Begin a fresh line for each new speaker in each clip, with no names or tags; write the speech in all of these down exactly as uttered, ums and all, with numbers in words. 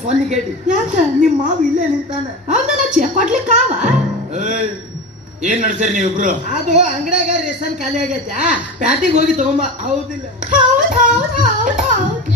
ಸೊನ್ನೆ ಕೇಳಿ
ಯಾಕ
ನಿಮ್ಮ ಮಾವು ಇಲ್ಲೇ ನಿಂತಾನ
ಹೌದಾ ಚೆ ಕೊಡ್ಲಿಕ್ಕಾವ
ಏನ್ ನಡ್ಸೀರಿ ನೀವಿಬ್ರು?
ಅದು ಅಂಗಡಿಯಾಗ ರೇಷನ್ ಖಾಲಿ ಆಗೈತಿ ಪ್ಯಾಟಿಗೆ ಹೋಗಿ ತಗೊಂಬ. ಹೌದಿಲ್ಲ?
ಹೌದ್ ಹೌದ್ ಹೌದ್ ಹೌದ್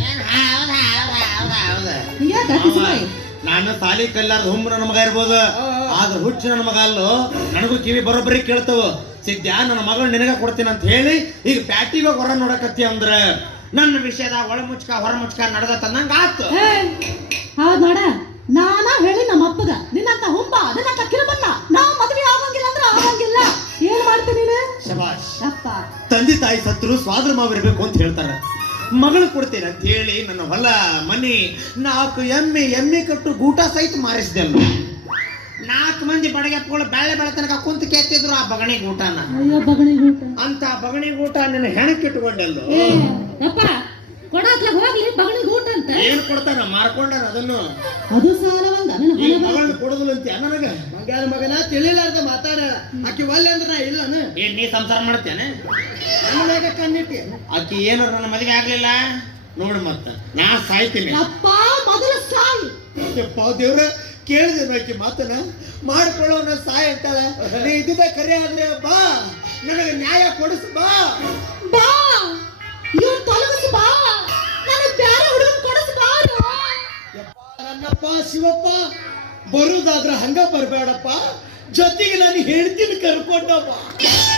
ಯಾಕ ಕಿಸ್ಮೈ
ನಾನು ಸಾಲಿ ಕಲ್ಲಾರ್ದ ಹುಮ್ಮ ನನ್ನ ಮಗ ಇರ್ಬೋದು, ಆದ್ರೆ ಹುಚ್ಚು ನನ್ನ ಮಗ ಅಲ್ಲೋ. ನನಗೂ ಕಿವಿ ಬರೋಬ್ಬರಿ ಕೇಳ್ತಾವ. ಸಿದ್ಯಾ ನನ್ನ ಮಗಳು ನಿನಗ ಕೊಡ್ತೀನಿ ಅಂತ ಹೇಳಿ ಈಗ ಪ್ಯಾಟಿಗೆ ಹೊರ ನೋಡಕತ್ತಿ ಅಂದ್ರ ನನ್ನ ವಿಷಯದಾಗ ಒಳ ಮುಚ್ಕ ಹೊರ ಮುಚ್ಕ ನಡೆದ ತಂದಂಗ ಆತು.
ಹೌದ್ ನೋಡ, ನಾನಾ ಹೇಳಿ ನಮ್ಮ ಅಪ್ಪಗ ನಿನ್ನಂತ ಹುಂಬ ನಿನ್ನಂತ ಕಿರುಬನ್ನ ನಾವು ಮದುವೆ ಆಗಂಗಿಲ್ಲ ಅಂದ್ರೆ ಆಗಂಗಿಲ್ಲ. ಏನ್ ಮಾಡ್ತೀನಿ ನೀನು?
ಶಬಾಷ್.
ಅಪ್ಪ
ತಂದೆ ತಾಯಿ ಸತ್ರು ಸ್ವಾದ್ರ ಮಾವಿರ್ಬೇಕು ಅಂತ ಹೇಳ್ತಾರ. ಮಗಳು ಕೊಡ್ತೇನೆ ಅಂತ ಹೇಳಿ ನನ್ನ ಹೊಲ ಮನಿ ನಾಲ್ಕು ಎಮ್ಮೆ ಎಮ್ಮೆ ಕಟ್ಟು ಗೂಟ ಸಹಿತ ಮಾರಿಸಿದೆ. ನಾಲ್ಕು ಮಂದಿ ಬಡಗೆಪ್ಪಗಳು ಬೆಳೆ ಬೆಳೆ ತನಕ ಕುಂತ ಕೆತ್ತಿದ್ರು ಆ ಬಗಣಿ ಗೂಟನ.
ಅಯ್ಯೋ ಬಗಣಿ ಗೂಟ
ಅಂತ ಬಗಣಿ ಗೂಟ ನನ್ನ ಹೆಣಕ್ಕಿಟ್ಟುಕೊಂಡೆಲ್ಲೋ.
ಅಪ್ಪ ಕೊಡಾತ್ಲಾಗ ಹೋಗ್ಲಿ ಬಗಣಿ ಗೂಟ ಅಂತ
ಏನ್ ಕೊಡ್ತಾನ ಮಾರ್ಕೊಂಡಾನ ಅದನ್ನು.
ಅದು ಸಾಲವಂಗ ನನ್ನ
ಈ ಮಗಳನ್ನ ಕೊಡೋದಿಲ್ಲ ಅಂತ ನನಗ
ಮಂಗ್ಯಾನ ಮಗನ ತಿಳಿಲಾರ್ದ ಮಾತಾಡ ಆಕಿ ಒಲ್ಲೆ ಅಂದ್ರೆ ನಾ ಇಲ್ಲ
ಏನ್ ನೀ ಸಂಸಾರ ಮಾಡ್ತೇನೆ?
ನಮ್ಮನ್ಯಾಗ ಕಣ್ಣಿಟ್ಟಿ
ಆಕಿ ಏನಾರ ನನ್ನ ಮದುವೆ ಆಗ್ಲಿಲ್ಲ ನೋಡು ಮತ್ತ ನಾ ಸಾಯ್ತೀನಿ.
ಅಪ್ಪ ಮೊದಲ ಸಾಯಿ.
ಯಪ್ಪ ದೇವ್ರ ಕೇಳಿದೆ ಆಕಿ ಮಾತನ ಮಾಡ್ಕೊಳ್ಳೋನ ಸಾಯ್ ಅಂತಾಳ. ನೀ ಇದ್ದ ಕರೆ ಆದ್ರೆ ಬಾ ನನಗೆ ನ್ಯಾಯ ಕೊಡಿಸ್ ಬಾ
ಬಾ ಇವ್ರು ತೊಲಗಿಸಿ ಬಾ ನನಗೆ ಬ್ಯಾರೆ ಹುಡುಗನ್ ಕೊಡಿಸಿ ಬಾ.
ನನ್ನಪ್ಪ ಶಿವಪ್ಪ ಬರುದಾದ್ರ ಹಂಗ ಬರ್ಬೇಡಪ್ಪ, ಜೊತೆಗೆ ನಾನು ಹೇಳ್ತೀನಿ ಕರ್ಕೊಂಡಪ್ಪ.